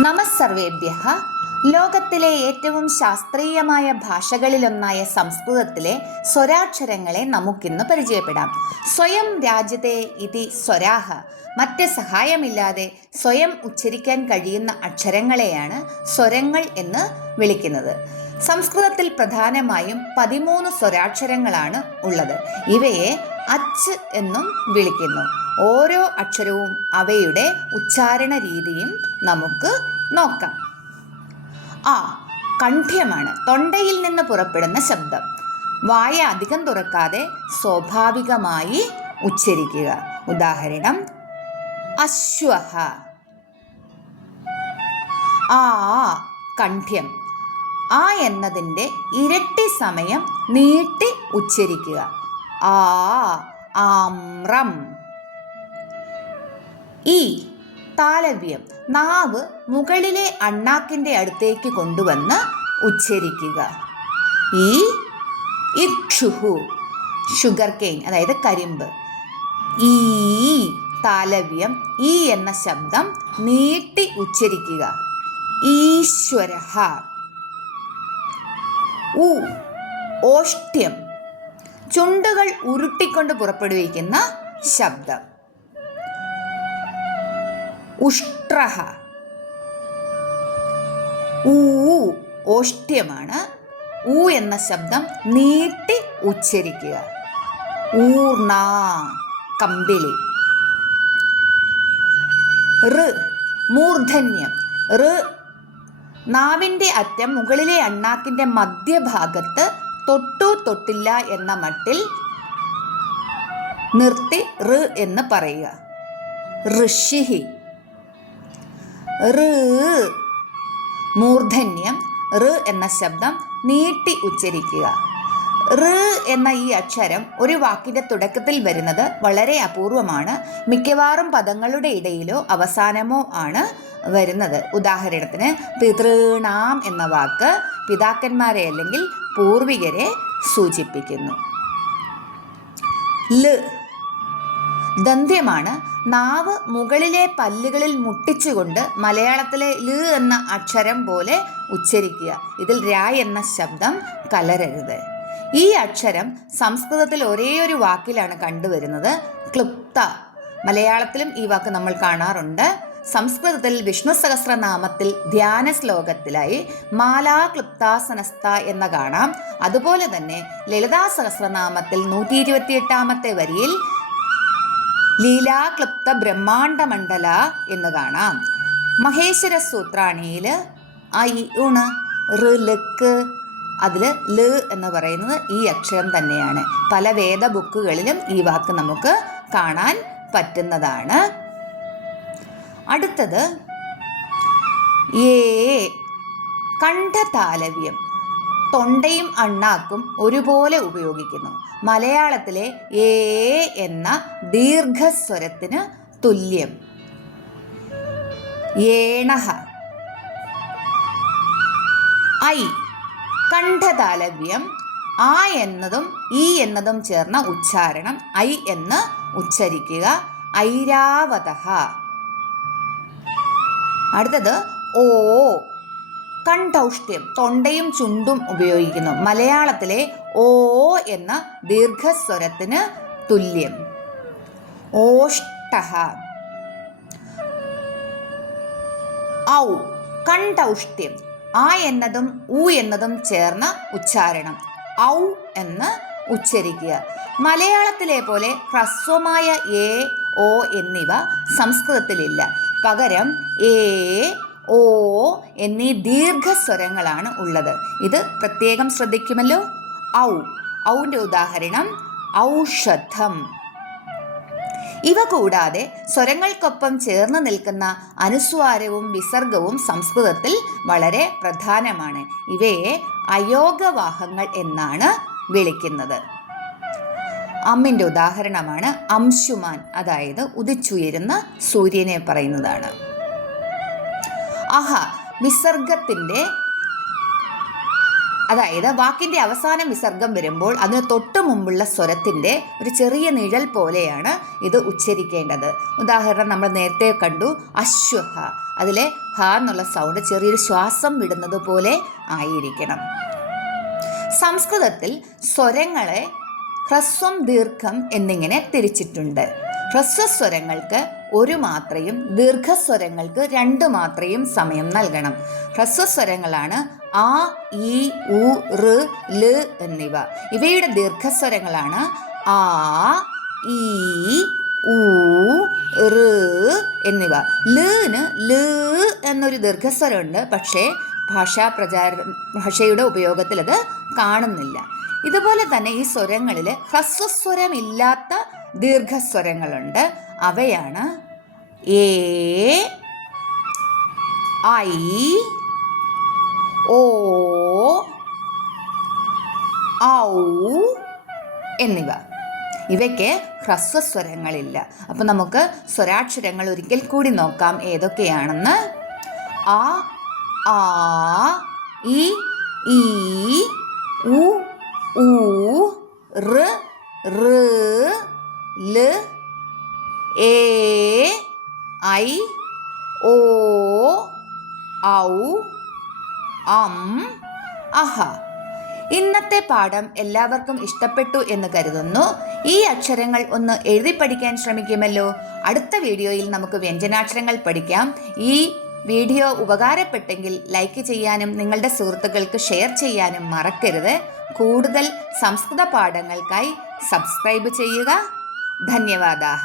നമസ്സർവേഭ്യ ലോകത്തിലെ ഏറ്റവും ശാസ്ത്രീയമായ ഭാഷകളിലൊന്നായ സംസ്കൃതത്തിലെ സ്വരാക്ഷരങ്ങളെ നമുക്കിന്ന് പരിചയപ്പെടാം. സ്വയം രാജ്യത്തെ ഇതി സ്വരാഹ. മറ്റ് സഹായമില്ലാതെ സ്വയം ഉച്ചരിക്കാൻ കഴിയുന്ന അക്ഷരങ്ങളെയാണ് സ്വരങ്ങൾ എന്ന് വിളിക്കുന്നത്. സംസ്കൃതത്തിൽ പ്രധാനമായും പതിമൂന്ന് സ്വരാക്ഷരങ്ങളാണ് ഉള്ളത്. ഇവയെ അച്ച് എന്നും വിളിക്കുന്നു. ഓരോ അക്ഷരവും അവയുടെ ഉച്ചാരണ രീതിയും നമുക്ക് നോക്കാം. ആ കണ്ഠ്യമാണ്. തൊണ്ടയിൽ നിന്ന് പുറപ്പെടുന്ന ശബ്ദം. വായ അധികം തുറക്കാതെ സ്വാഭാവികമായി ഉച്ചരിക്കുക. ഉദാഹരണം അശ്വഹ. ആ കണ്ഠ്യം. ആ എന്നതിന്റെ ഇരട്ടി സമയം നീട്ടി ഉച്ചരിക്കുക. ആ ആമ്രം. ഈ താലവ്യം നാവ് മുകളിലെ അണ്ണാക്കിന്റെ അടുത്തേക്ക് കൊണ്ടുവന്ന് ഉച്ചരിക്കുക. ഈ ഇക്ഷുഹു ഷുഗർ കെയിൻ അതായത് കരിമ്പ്. ഈ താലവ്യം ഈ എന്ന ശബ്ദം നീട്ടി ഉച്ചരിക്കുക. ഈശ്വരഹ. ഉ ഓഷ്ട്യം. ചുണ്ടുകൾ ഉരുട്ടിക്കൊണ്ട് പുറപ്പെടുവിക്കുന്ന ശബ്ദം. ഉഷ്ട്രഹ. ഊ ഓഷ്ട്യമാണ്. ഊ എന്ന ശബ്ദം നീട്ടി ഉച്ചരിക്കുക. ഊർണ കമ്പിളി. ഋ മൂർധന്യം. ഋ നാവിന്റെ അറ്റം മുകളിലെ അണ്ണാക്കിന്റെ മധ്യഭാഗത്ത് തൊട്ടു തൊട്ടില്ല എന്ന മട്ടിൽ നിർത്തി ഋ എന്ന് പറയുക. ഋഷിഹി. ഋ മൂർധന്യം ഋ എന്ന ശബ്ദം നീട്ടി ഉച്ചരിക്കുക. ഋ എന്ന ഈ അക്ഷരം ഒരു വാക്കിന്റെ തുടക്കത്തിൽ വരുന്നത് വളരെ അപൂർവമാണ്. മിക്കവാറും പദങ്ങളുടെ ഇടയിലോ അവസാനമോ ആണ് വരുന്നത്. ഉദാഹരണത്തിന് പിതൃണാം എന്ന വാക്ക് പിതാക്കന്മാരെ അല്ലെങ്കിൽ പൂർവികരെ സൂചിപ്പിക്കുന്നു. ൽ ദന്ത്യമാണ്. നാവ് മുകളിലെ പല്ലുകളിൽ മുട്ടിച്ചുകൊണ്ട് മലയാളത്തിലെ ൽ എന്ന അക്ഷരം പോലെ ഉച്ചരിക്കുക. ഇതിൽ രാ എന്ന ശബ്ദം കലരരുത്. ഈ അക്ഷരം സംസ്കൃതത്തിൽ ഒരേ ഒരു വാക്കിലാണ് കണ്ടുവരുന്നത്. ക്ലുപ്ത. മലയാളത്തിലും ഈ വാക്ക് നമ്മൾ കാണാറുണ്ട്. സംസ്കൃതത്തിൽ വിഷ്ണു സഹസ്രനാമത്തിൽ ധ്യാന ശ്ലോകത്തിലായി മാലാ ക്ലുപ്താസനസ്ഥ എന്ന കാണാം. അതുപോലെ തന്നെ ലളിതാ സഹസ്രനാമത്തിൽ നൂറ്റി ഇരുപത്തിയെട്ടാമത്തെ വരിയിൽ ലീലാക്ലുപ്ത ബ്രഹ്മാണ്ട മണ്ഡല എന്ന് കാണാം. മഹേശ്വര സൂത്രാണിയിൽ ഐ ഉണ് ഋലക്ക് അതിൽ ൽ എന്ന് പറയുന്നത് ഈ അക്ഷരം തന്നെയാണ്. പല വേദ ബുക്കുകളിലും ഈ വാക്ക് നമുക്ക് കാണാൻ പറ്റുന്നതാണ്. അടുത്തത് ഏ കണ്ഠതാലവ്യം. തൊണ്ടയും അണ്ണാക്കും ഒരുപോലെ ഉപയോഗിക്കുന്നു. മലയാളത്തിലെ ഏ എന്ന ദീർഘസ്വരത്തിന് തുല്യം. ഏണഹ. ഐ. കണ്ഠതാലവ്യം ആ എന്നതും ഈ എന്നതും ചേർന്ന ഉച്ചാരണം ഐ എന്ന് ഉച്ചരിക്കുക. ഐരാവത അടുത്തത് ഓ. കണ്ഠൌഷ്ട്യം തൊണ്ടയും ചുണ്ടും ഉപയോഗിക്കുന്നു. മലയാളത്തിലെ ഓ എന്ന ദീർഘസ്വരത്തിന് തുല്യം. ഓഷ്ടഹ ഔ. കണ്ഠൗഷ്ട്യം ആ എന്നതും ഉ എന്നതും ചേർന്ന ഉച്ചാരണം. ഔ എന്ന് ഉച്ചരിക്കുക. മലയാളത്തിലെ പോലെ ഹ്രസ്വമായ എ ഓ എന്നിവ സംസ്കൃതത്തിലില്ല. പകരം എ ഓ എന്നീ ദീർഘസ്വരങ്ങളാണ് ഉള്ളത്. ഇത് പ്രത്യേകം ശ്രദ്ധിക്കുമല്ലോ? ഔ. ഔന്റെ ഉദാഹരണം ഔഷധം. ഇവ കൂടാതെ സ്വരങ്ങൾക്കൊപ്പം ചേർന്ന് നിൽക്കുന്ന അനുസ്വാരവും വിസർഗവും സംസ്കൃതത്തിൽ വളരെ പ്രധാനമാണ്. ഇവയെ അയോഗവാഹങ്ങൾ എന്നാണ് വിളിക്കുന്നത്. അമ്മിന്റെ ഉദാഹരണമാണ് അംശുമാൻ അതായത് ഉദിച്ചുയരുന്ന സൂര്യനെ പറയുന്നതാണ്. അഹ വിസർഗത്തിന്റെ അതായത് വാക്കിന്റെ അവസാന വിസർഗം വരുമ്പോൾ അതിന് തൊട്ട് മുമ്പുള്ള സ്വരത്തിന്റെ ഒരു ചെറിയ നിഴൽ പോലെയാണ് ഇത് ഉച്ചരിക്കേണ്ടത്. ഉദാഹരണം നമ്മൾ നേരത്തെ കണ്ടു അശ്വഹ. അതിലെ ഹ എന്നുള്ള സൗണ്ട് ചെറിയൊരു ശ്വാസം വിടുന്നത് പോലെ ആയിരിക്കണം. സംസ്കൃതത്തിൽ സ്വരങ്ങളെ ഹ്രസ്വം ദീർഘം എന്നിങ്ങനെ തിരിച്ചിട്ടുണ്ട്. ഹ്രസ്വസ്വരങ്ങൾക്ക് ഒരു മാത്രയും ദീർഘസ്വരങ്ങൾക്ക് രണ്ട് മാത്രയും സമയം നൽകണം. ഹ്രസ്വസ്വരങ്ങളാണ് ആ ഇ ഉ ഋ ൽ എന്നിവ. ഇവയുടെ ദീർഘസ്വരങ്ങളാണ് ആ ഈ ഉ ഋ എന്നിവ. ലിന് ൽ എന്നൊരു ദീർഘസ്വരമുണ്ട് പക്ഷേ ഭാഷാ പ്രചാര ഭാഷയുടെ ഉപയോഗത്തിൽ അത് കാണുന്നില്ല. ഇതുപോലെ തന്നെ ഈ സ്വരങ്ങളിൽ ഹ്രസ്വസ്വരമില്ലാത്ത ദീർഘസ്വരങ്ങളുണ്ട്. അവയാണ് എ ഐ ഓ ഔ എന്നിവ. ഇവയ്ക്ക് ഹ്രസ്വസ്വരങ്ങളില്ല. അപ്പം നമുക്ക് സ്വരാക്ഷരങ്ങൾ ഒരിക്കൽ കൂടി നോക്കാം ഏതൊക്കെയാണെന്ന്. ആ ആ ഇ ഈ ഉ ഊ റ് റ് ൽ എ ഐ ഓ ഔ അം അഹ. ഇന്നത്തെ പാഠം എല്ലാവർക്കും ഇഷ്ടപ്പെട്ടു എന്ന് കരുതുന്നു. ഈ അക്ഷരങ്ങൾ ഒന്ന് എഴുതി പഠിക്കാൻ ശ്രമിക്കുമല്ലോ. അടുത്ത വീഡിയോയിൽ നമുക്ക് വ്യഞ്ജനാക്ഷരങ്ങൾ പഠിക്കാം. ഈ വീഡിയോ ഉപകാരപ്പെട്ടെങ്കിൽ ലൈക്ക് ചെയ്യാനും നിങ്ങളുടെ സുഹൃത്തുക്കൾക്ക് ഷെയർ ചെയ്യാനും മറക്കരുത്. കൂടുതൽ സംസ്കൃത പാഠങ്ങൾക്കായി സബ്സ്ക്രൈബ് ചെയ്യുക. धन्यवादाः।